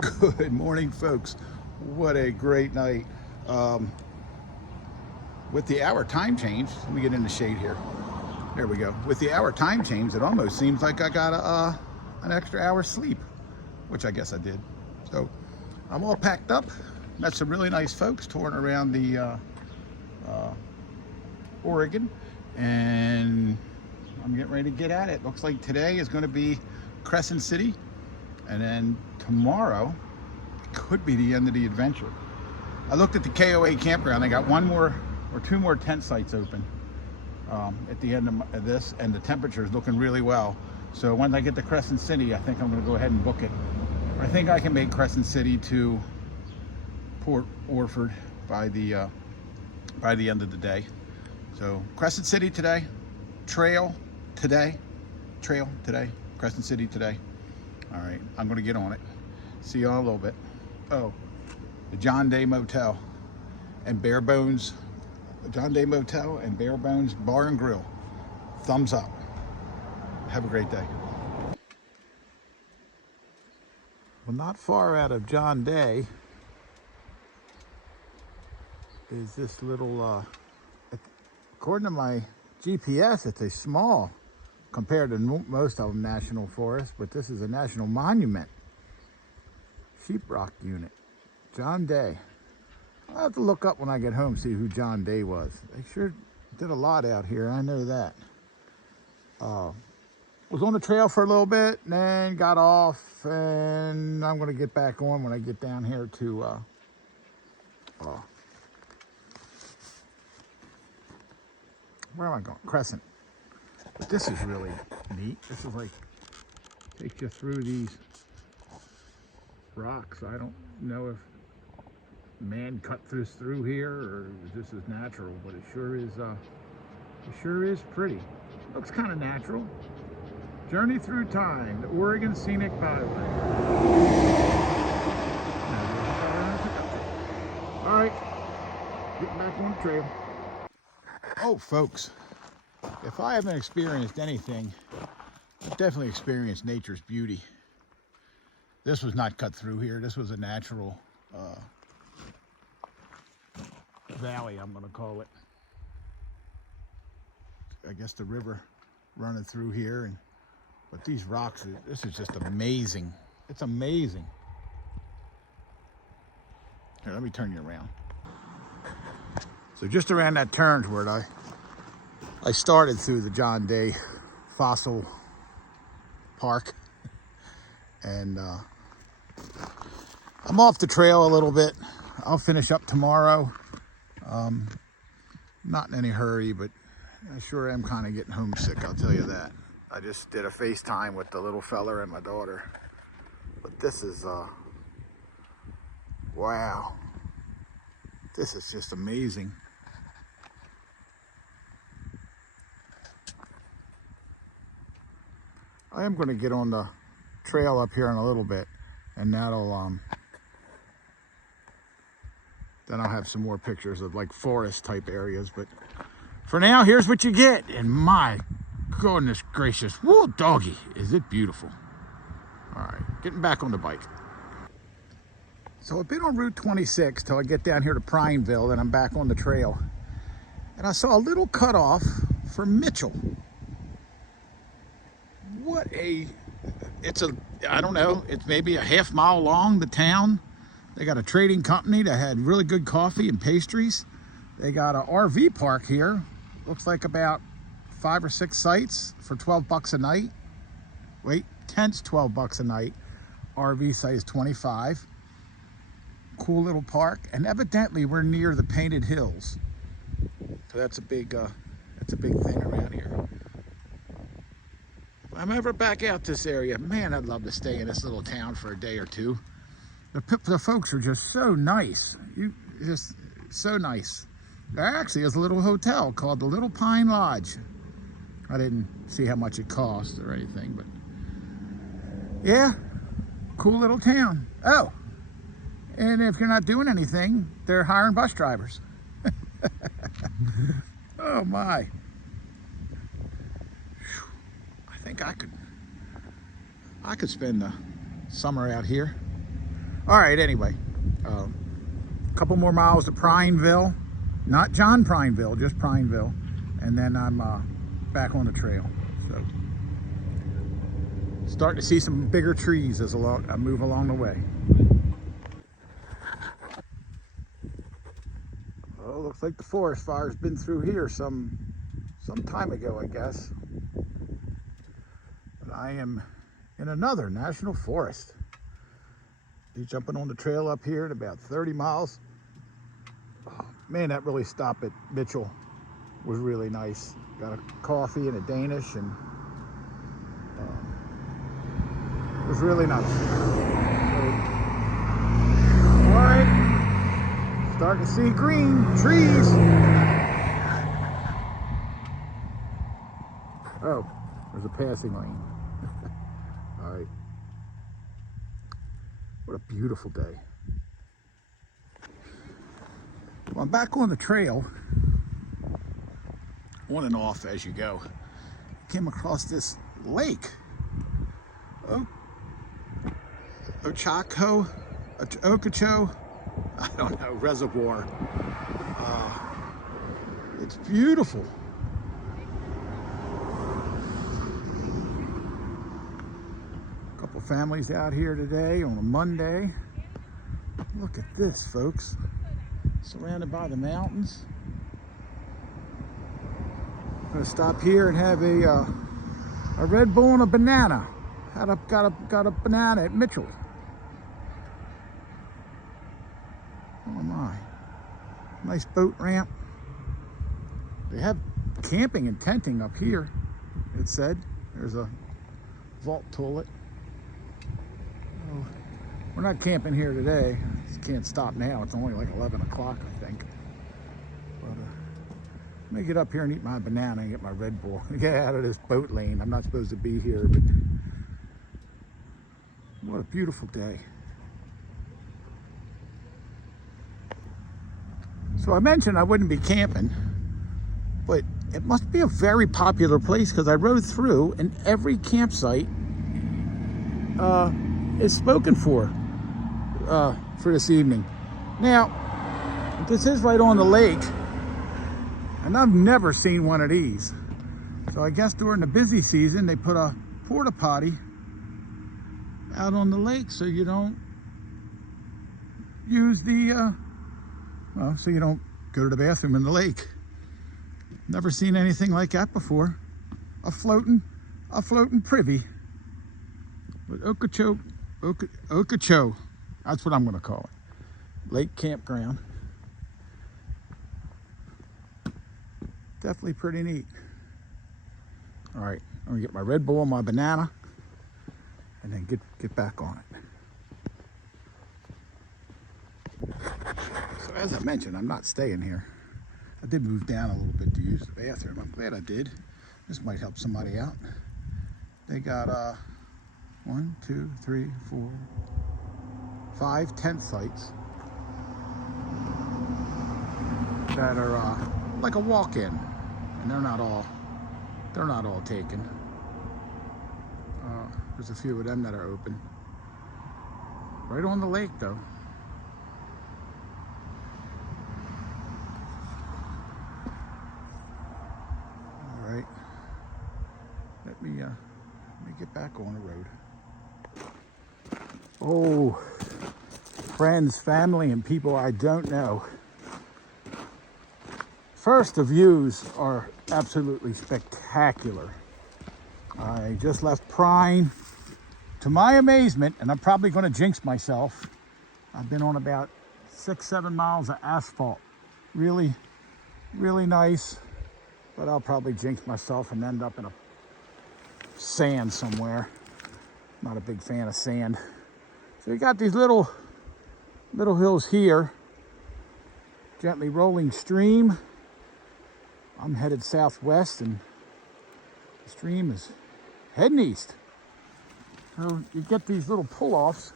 Good morning, folks. What a great night. Um, with the hour time change, let me get in the shade here. There we go. With the hour time change, it almost seems like I got an extra hour's sleep, which I guess I did. So I'm all packed up. Met some really nice folks touring around the Oregon, and I'm getting ready to get at it. Looks like today is going to be Crescent City, and then tomorrow could be the end of the adventure. I looked at the KOA campground. They got one more or two more tent sites open at the end of this, and the temperature is looking really well. So once I get to Crescent City, I think I'm going to go ahead and book it. I think I can make Crescent City to Port Orford by the end of the day. So Crescent City today, Trail today, Crescent City today. All right, I'm going to get on it. See y'all in a little bit. Oh, the John Day Motel and Bare Bones, John Day Motel and Bare Bones Bar and Grill. Thumbs up. Have a great day. Well, not far out of John Day is this little, according to my GPS, it's a small, compared to most of them, national forest, but this is a national monument. Sheeprock unit. John Day. I'll have to look up when I get home, see who John Day was. They sure did a lot out here, I know that. Was on the trail for a little bit, and then got off, and I'm going to get back on when I get down here to where am I going? Crescent. But this is really neat. This is like, takes you through these rocks. I don't know if man cut this through here or if this is natural, but it sure is pretty. Looks kind of natural. Journey through time, the Oregon Scenic Byway. All right, getting back on the trail. Oh, folks, if I haven't experienced anything, I've definitely experienced nature's beauty. This was not cut through here. This was a natural valley, I'm going to call it. I guess the river running through here, but these rocks, this is just amazing. It's amazing. Here, let me turn you around. So just around that turn where I started through the John Day Fossil Park, and I'm off the trail a little bit. I'll finish up tomorrow. Not in any hurry, but I sure am kind of getting homesick, I'll tell you that. I just did a FaceTime with the little fella and my daughter. But this is, wow. This is just amazing. I am going to get on the trail up here in a little bit, and that'll, then I'll have some more pictures of like forest type areas, but for now, here's what you get. And my goodness gracious, whoa, doggy, is it beautiful. All right, getting back on the bike. So I've been on Route 26 till I get down here to Prineville, and I'm back on the trail. And I saw a little cutoff for Mitchell. I don't know, it's maybe a half mile long, the town. They got a trading company that had really good coffee and pastries. They got an RV park here. Looks like about 5 or 6 sites for 12 bucks a night. Wait, tents 12 bucks a night. RV size 25. Cool little park. And evidently we're near the Painted Hills. So that's a big thing around here. If I'm ever back out this area, man, I'd love to stay in this little town for a day or two. The folks are just so nice. Just so nice. There actually is a little hotel called the Little Pine Lodge. I didn't see how much it cost or anything, but yeah, cool little town. Oh, and if you're not doing anything, they're hiring bus drivers. Oh my. I think I could spend the summer out here. All right, anyway, a couple more miles to Prineville. Not John Prineville, just Prineville. And then I'm back on the trail. So, starting to see some bigger trees as I move along the way. Well, looks like the forest fire's been through here some time ago, I guess. But I am in another national forest. Be jumping on the trail up here at about 30 miles. Oh, man, that really stop at Mitchell was really nice. Got a coffee and a Danish, and it was really nice. All right, starting to see green trees. Oh, there's a passing lane. All right. What a beautiful day. Well, I'm back on the trail, on and off as you go. Came across this lake. Ochaco, Okeechobee, I don't know, reservoir. It's beautiful. A couple families out here today on a Monday. Look at this, folks. Surrounded by the mountains. I'm gonna stop here and have a Red Bull and a banana. Got a banana at Mitchell. Oh my. Nice boat ramp. They have camping and tenting up here, it said. There's a vault toilet. Oh, we're not camping here today. Just can't stop now. It's only like 11 o'clock, I think. But let me get up here and eat my banana and get my Red Bull. Get out of this boat lane. I'm not supposed to be here, but what a beautiful day. So I mentioned I wouldn't be camping, but it must be a very popular place because I rode through and every campsite is spoken for this evening. Now, this is right on the lake, and I've never seen one of these. So I guess during the busy season, they put a porta potty out on the lake so you don't use the, so you don't go to the bathroom in the lake. Never seen anything like that before. A floating privy. But Okeechobee, that's what I'm gonna call it. Lake campground. Definitely pretty neat. All right, I'm gonna get my Red Bull and my banana and then get back on it. So as I mentioned, I'm not staying here. I did move down a little bit to use the bathroom. I'm glad I did. This might help somebody out. They got 1, 2, 3, 4, 5 tent sites that are like a walk-in, and they're not all taken. There's a few of them that are open. Right on the lake, though. All right. Let me get back on the road. Oh, friends, family, and people I don't know. First, the views are absolutely spectacular. I just left Prine. To my amazement, and I'm probably going to jinx myself, I've been on about 6-7 miles of asphalt. Really, really nice, but I'll probably jinx myself and end up in a sand somewhere. Not a big fan of sand. So you got these little hills here, gently rolling stream. I'm headed southwest and the stream is heading east. So you get these little pull-offs.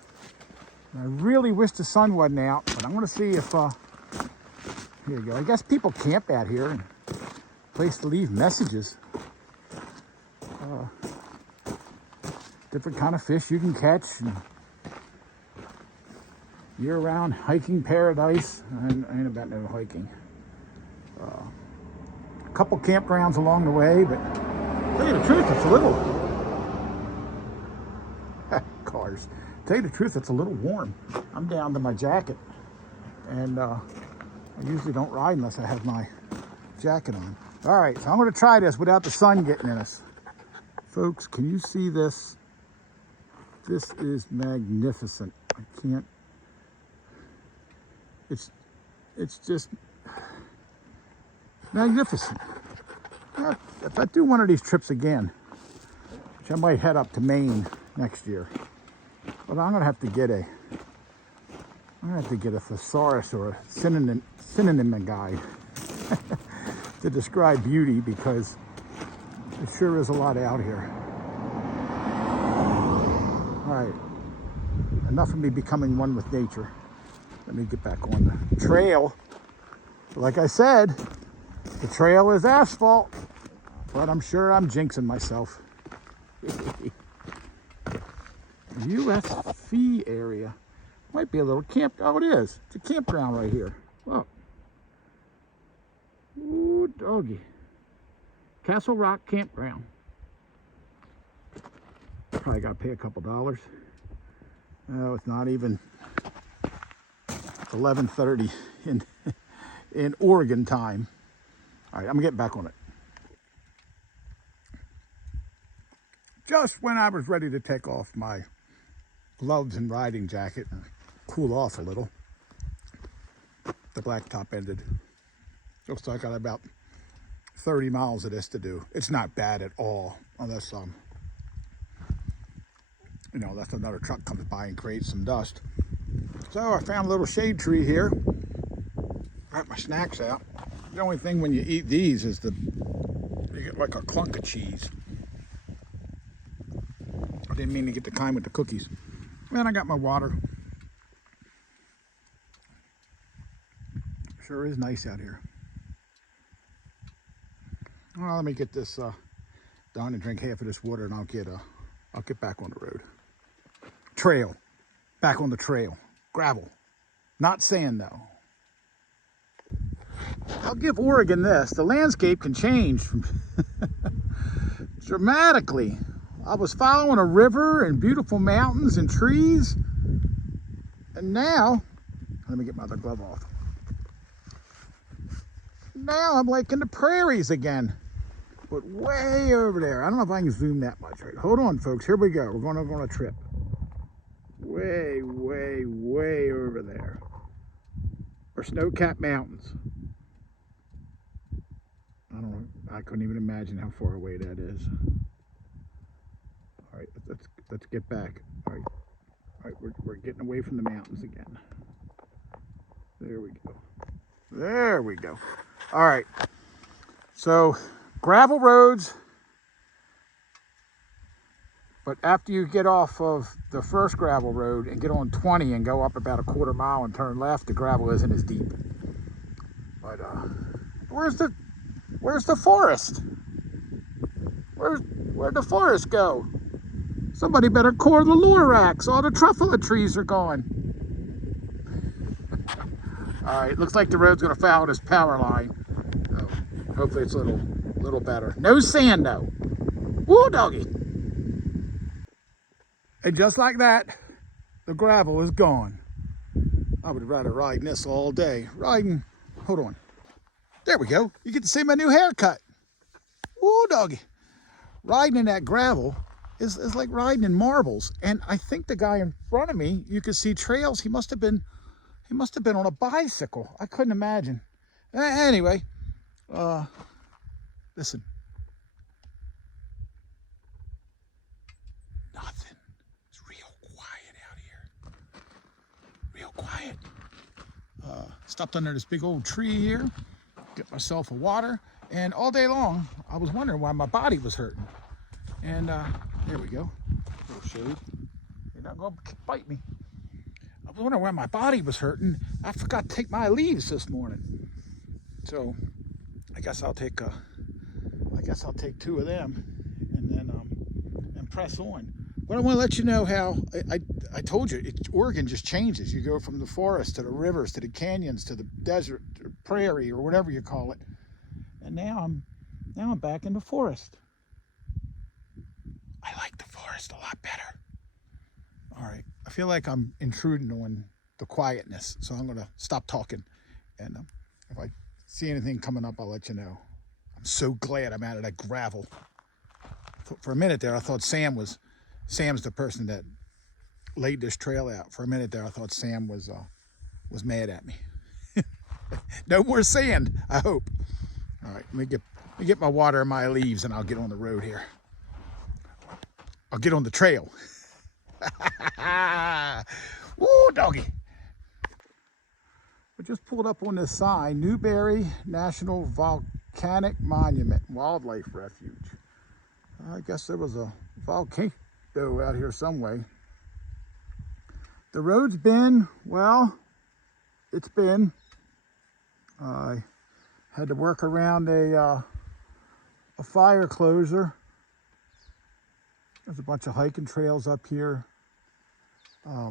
I really wish the sun wasn't out, but I'm gonna see if, here you go. I guess people camp out here and place to leave messages. Different kind of fish you can catch. And year-round hiking paradise. I ain't about no hiking. A couple campgrounds along the way, but to tell you the truth, it's a little cars. To tell you the truth, it's a little warm. I'm down to my jacket, and I usually don't ride unless I have my jacket on. All right, so I'm going to try this without the sun getting in us. Folks, can you see this? This is magnificent. I can't. It's just magnificent. If I do one of these trips again, which I might head up to Maine next year, but I'm gonna have to get a thesaurus or a synonym guide to describe beauty, because it sure is a lot out here. All right, enough of me becoming one with nature. Let me get back on the trail. Like I said, the trail is asphalt, but I'm sure I'm jinxing myself. USC area. Might be a little camp. Oh, it is. It's a campground right here. Look. Ooh, doggy. Castle Rock Campground. Probably got to pay a couple dollars. No, it's not even. It's 11:30 in Oregon time. All right, I'm gonna get back on it. Just when I was ready to take off my gloves and riding jacket and cool off a little, the blacktop ended. Looks like I got about 30 miles of this to do. It's not bad at all, unless that's another truck comes by and creates some dust. So I found a little shade tree here. Got my snacks out. The only thing when you eat these is you get like a clunk of cheese. I didn't mean to get the kind with the cookies. And I got my water. Sure is nice out here. Well, let me get this done and drink half of this water, and I'll get back on the road. Trail. Back on the trail. Gravel. Not sand though. I'll give Oregon this. The landscape can change dramatically. I was following a river and beautiful mountains and trees, and now, let me get my other glove off. Now I'm like in the prairies again, but way over there. I don't know if I can zoom that much. Right, hold on, folks. Here we go. We're going to go on a trip. Way, way, way over there are snow-capped mountains. I don't know. I couldn't even imagine how far away that is. All right, let's get back. All right, we're getting away from the mountains again. There we go. There we go. All right. So gravel roads, but after you get off of the first gravel road and get on 20 and go up about a quarter mile and turn left, the gravel isn't as deep. But where's the forest? Where'd the forest go? Somebody better core the Lorax. All the truffle trees are gone. All right, looks like the road's gonna follow this power line. So hopefully it's a little better. No sand though. Woo, doggy. And just like that, the gravel is gone. I would rather ride this all day. Hold on. There we go. You get to see my new haircut. Woo, doggy. Riding in that gravel is like riding in marbles. And I think the guy in front of me, you could see trails. He must have been on a bicycle. I couldn't imagine. Anyway, listen. Nothing. It's real quiet out here. Real quiet. Stopped under this big old tree here. Get myself a water. And all day long, I was wondering why my body was hurting. And there we go. A little shade. You're not going to bite me. I was wondering why my body was hurting. I forgot to take my leaves this morning. So I guess I'll take 2 of them and then and press on. But I want to let you know how I told you Oregon just changes. You go from the forest to the rivers to the canyons to the desert, or prairie, or whatever you call it. And now I'm back in the forest. I like the forest a lot better. All right, I feel like I'm intruding on the quietness, so I'm gonna stop talking. And if I see anything coming up, I'll let you know. I'm so glad I'm out of that gravel. For a minute there, I thought Sam's the person that laid this trail out. For a minute there, I thought Sam was mad at me. No more sand, I hope. All right, let me get my water and my leaves, and I'll get on the road here. I'll get on the trail. Woo, doggy. I just pulled up on this sign, Newberry National Volcanic Monument Wildlife Refuge. I guess there was a volcano out here some way. The road's been, well, it's been. I had to work around a fire closure. There's a bunch of hiking trails up here. I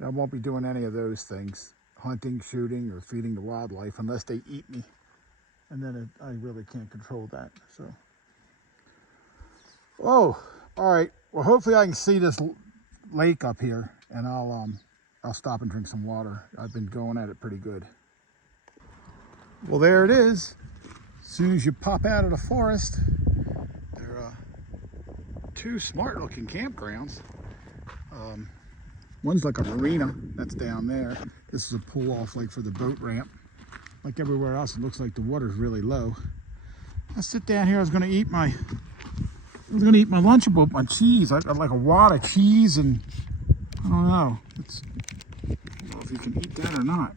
won't be doing any of those things, hunting, shooting, or feeding the wildlife unless they eat me. And then I really can't control that. So, oh, all right. Well, hopefully I can see this lake up here, and I'll stop and drink some water. I've been going at it pretty good. Well, there it is. As soon as you pop out of the forest, there are two smart-looking campgrounds. One's like a marina, that's down there. This is a pull-off like for the boat ramp. Like everywhere else, it looks like the water's really low. I sit down here. I was gonna eat my Lunchable, my cheese. I got like a wad of cheese, and I don't know. I don't know if you can eat that or not.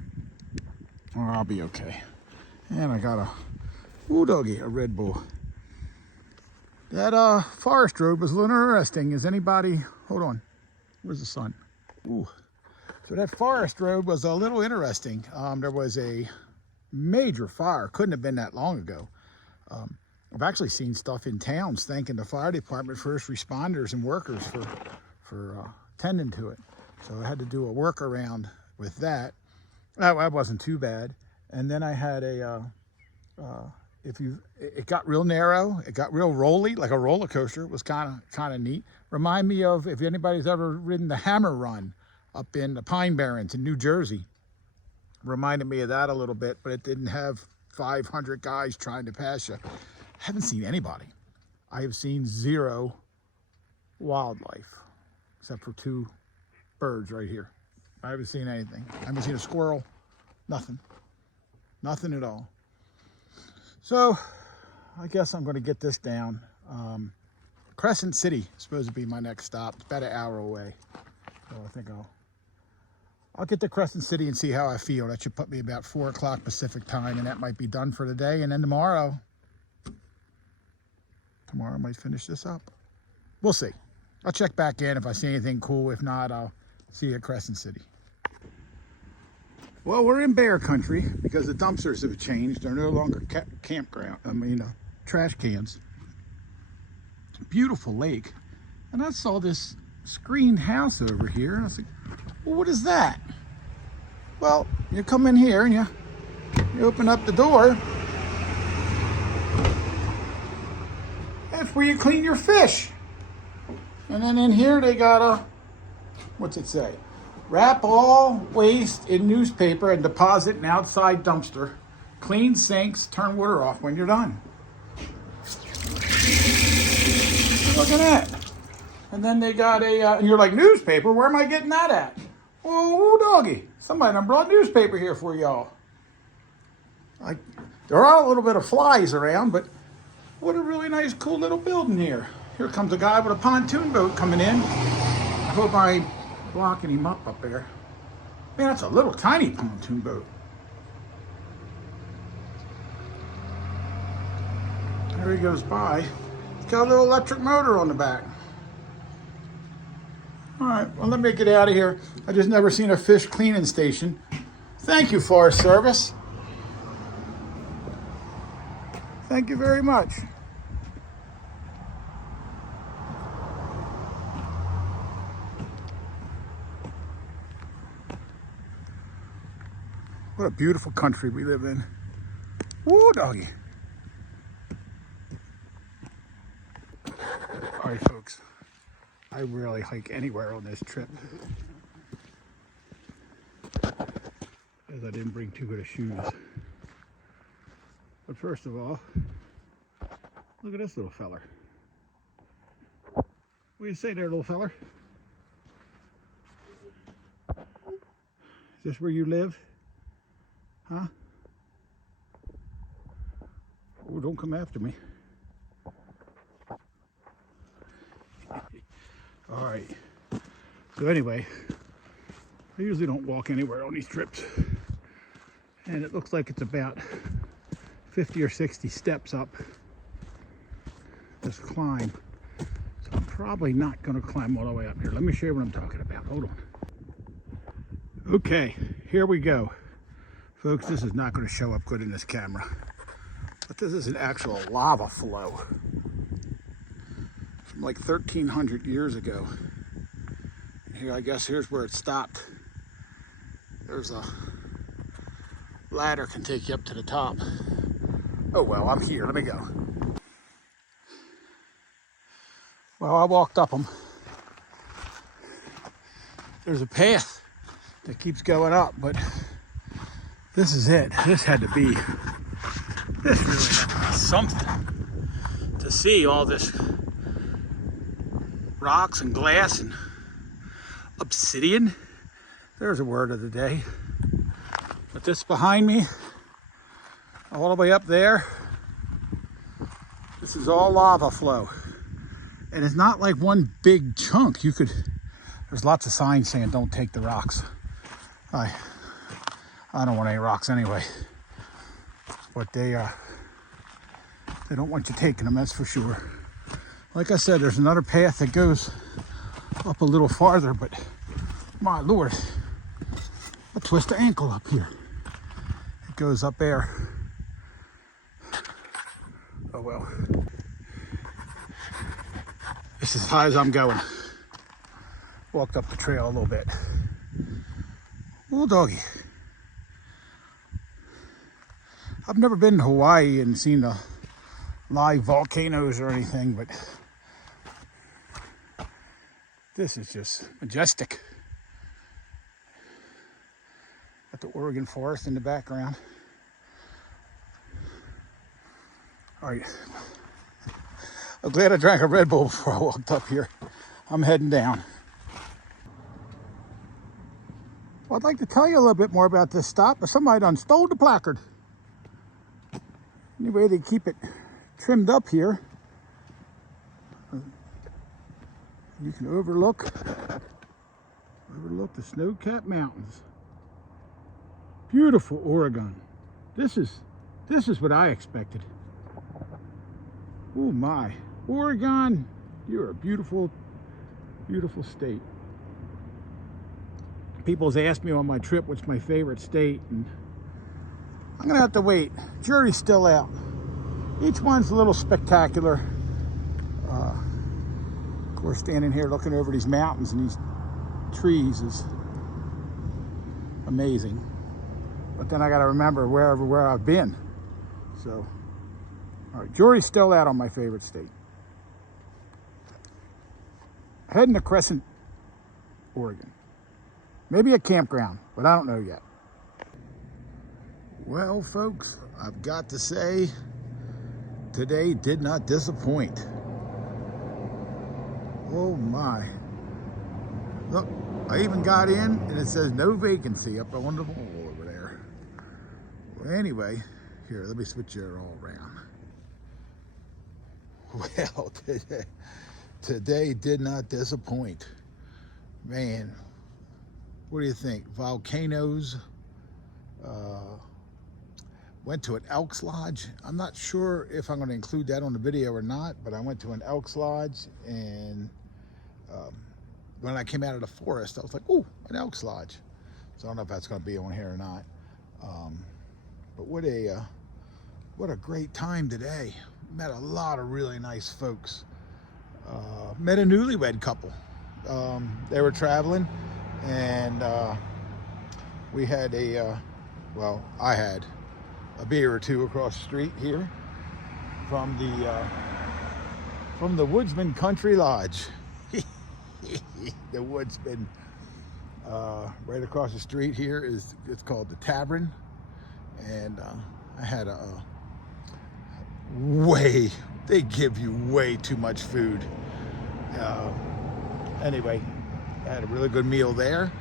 Or I'll be okay. And I got a Red Bull. That forest road was a little interesting. Is anybody, hold on, where's the sun? Ooh. So that forest road was a little interesting. There was a major fire, couldn't have been that long ago. I've actually seen stuff in towns thanking the fire department, first responders, and workers for tending to it. So I had to do a workaround with that. That wasn't too bad. And then I had it got real narrow, it got real rolly, like a roller coaster. It was kind of neat. Remind me of, if anybody's ever ridden the Hammer Run up in the Pine Barrens in New Jersey. Reminded me of that a little bit, but it didn't have 500 guys trying to pass you. Haven't seen anybody. I have seen zero wildlife, except for two birds right here. I haven't seen anything. I haven't seen a squirrel, nothing. Nothing at all. So, I guess I'm gonna get this down. Crescent City is supposed to be my next stop. It's about an hour away. So I think I'll get to Crescent City and see how I feel. That should put me about 4 o'clock Pacific time, and that might be done for the day. And then tomorrow I might finish this up. We'll see. I'll check back in if I see anything cool. If not, I'll see you at Crescent City. Well, we're in bear country because the dumpsters have changed. They're no longer trash cans. Beautiful lake. And I saw this screened house over here, and I was like, well, what is that? Well, you come in here and you open up the door. That's where you clean your fish. And then in here they got what's it say? Wrap all waste in newspaper and deposit in outside dumpster. Clean sinks, turn water off when you're done. Look at that. And then they got and you're like, newspaper? Where am I getting that at? Oh, doggy. Somebody done brought newspaper here for y'all. There are a little bit of flies around, but what a really nice, cool little building here. Here comes a guy with a pontoon boat coming in. I hope I ain't blocking him up there. Man, that's a little tiny pontoon boat. There he goes by. It's got a little electric motor on the back. All right, well, let me get out of here. I just never seen a fish cleaning station. Thank you, Forest Service. Thank you very much. What a beautiful country we live in. Woo, doggy. All right, folks. I rarely hike anywhere on this trip, as I didn't bring too good of shoes. But first of all, look at this little feller. What do you say there, little feller? Is this where you live? Huh? Oh, don't come after me. All right. So anyway, I usually don't walk anywhere on these trips. And it looks like it's about 50 or 60 steps up this climb. So I'm probably not going to climb all the way up here. Let me show you what I'm talking about. Hold on. Okay, here we go. Folks, this is not going to show up good in this camera. But this is an actual lava flow from like 1,300 years ago. And here, I guess, here's where it stopped. There's a ladder can take you up to the top. Oh well, I'm here. Let me go. Well, I walked up them. There's a path that keeps going up, but this is it. This really had to be something to see all this rocks and glass and obsidian. There's a word of the day. But this behind me, all the way up there, this is all lava flow. And it's not like one big chunk. There's lots of signs saying don't take the rocks. I don't want any rocks anyway. But they don't want you taking them, that's for sure. Like I said, there's another path that goes up a little farther, but my Lord, I'll twist the ankle up here. It goes up there. Oh well. This is as high as I'm going. Walked up the trail a little bit. Little doggy. I've never been to Hawaii and seen the live volcanoes or anything, but this is just majestic. Got the Oregon forest in the background. All right. I'm glad I drank a Red Bull before I walked up here. I'm heading down. Well, I'd like to tell you a little bit more about this stop, but somebody done stole the placard. Anyway, they keep it trimmed up here. You can overlook the snow-capped mountains. Beautiful Oregon. This is what I expected. Oh my, Oregon, you're a beautiful, beautiful state. People's asked me on my trip what's my favorite state, and I'm gonna have to wait. Jury's still out. Each one's a little spectacular. Of course, standing here looking over these mountains and these trees is amazing. But then I gotta remember where I've been. So, all right, jury's still out on my favorite state. Heading to Crescent, Oregon. Maybe a campground, but I don't know yet. Well, folks, I've got to say, today did not disappoint. Oh my. Look, I even got in and it says no vacancy up on the wall over there. Well, anyway, here, let me switch it all around. Well, today did not disappoint. Man, what do you think? Volcanoes. Went to an Elks Lodge. I'm not sure if I'm going to include that on the video or not, but I went to an Elks Lodge, and when I came out of the forest, I was like, "Ooh, an Elks Lodge." So I don't know if that's going to be on here or not. But what a great time today. Met a lot of really nice folks. Met a newlywed couple. They were traveling, and we had a well, I had a beer or two across the street here from the Woodsman Country Lodge. The Woodsman, right across the street here it's called the Tavern, and I had they give you way too much food. Anyway, I had a really good meal there,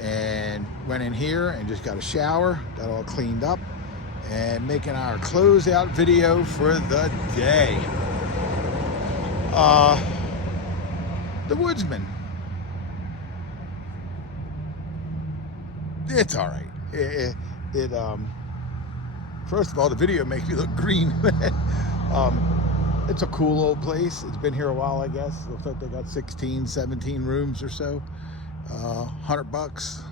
and went in here and just got a shower, got all cleaned up, and making our closeout video for the day. The Woodsman. It's all right. First of all, the video makes me look green. It's a cool old place. It's been here a while, I guess. Looks like they got 16, 17 rooms or so. $100.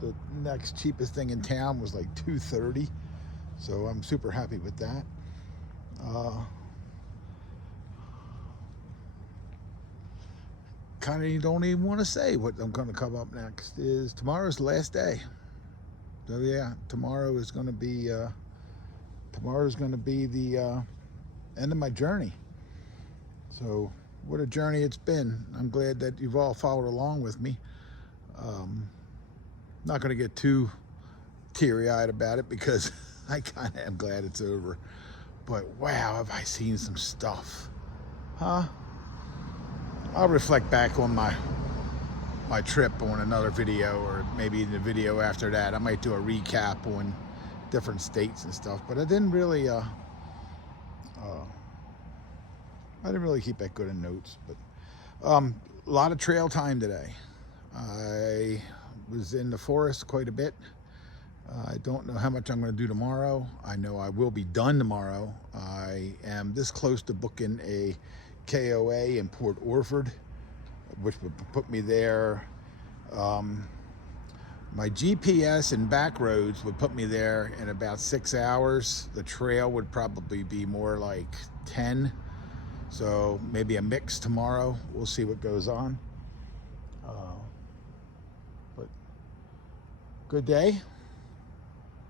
The next cheapest thing in town was like $230. So I'm super happy with that. Kind of don't even want to say what I'm going to come up next. Is tomorrow's the last day. So yeah, tomorrow is going to be the end of my journey. So what a journey it's been. I'm glad that you've all followed along with me. Not going to get too teary-eyed about it because I kind of am glad it's over. But wow, have I seen some stuff, huh? I'll reflect back on my trip on another video, or maybe the video after that. I might do a recap on different states and stuff, but I didn't really keep that good in notes. But a lot of trail time today. I was in the forest quite a bit. I don't know how much I'm going to do tomorrow. I know I will be done tomorrow. I am this close to booking a KOA in Port Orford, which would put me there. My GPS and back roads would put me there in about 6 hours. The trail would probably be more like 10. So maybe a mix tomorrow. We'll see what goes on. But good day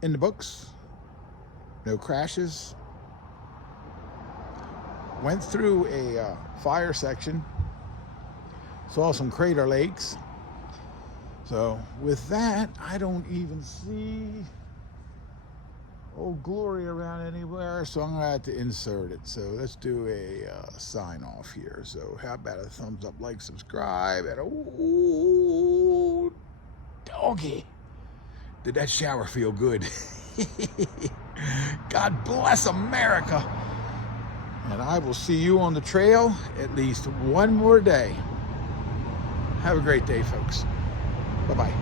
in the books. No crashes. Went through a fire section. Saw some crater lakes. So with that, I don't even see Old Glory around anywhere, so I'm gonna have to insert it. So let's do a sign off here. So how about a thumbs up, like, subscribe, and ooh, doggy. Did that shower feel good? God bless America. And I will see you on the trail at least one more day. Have a great day, folks. Bye-bye.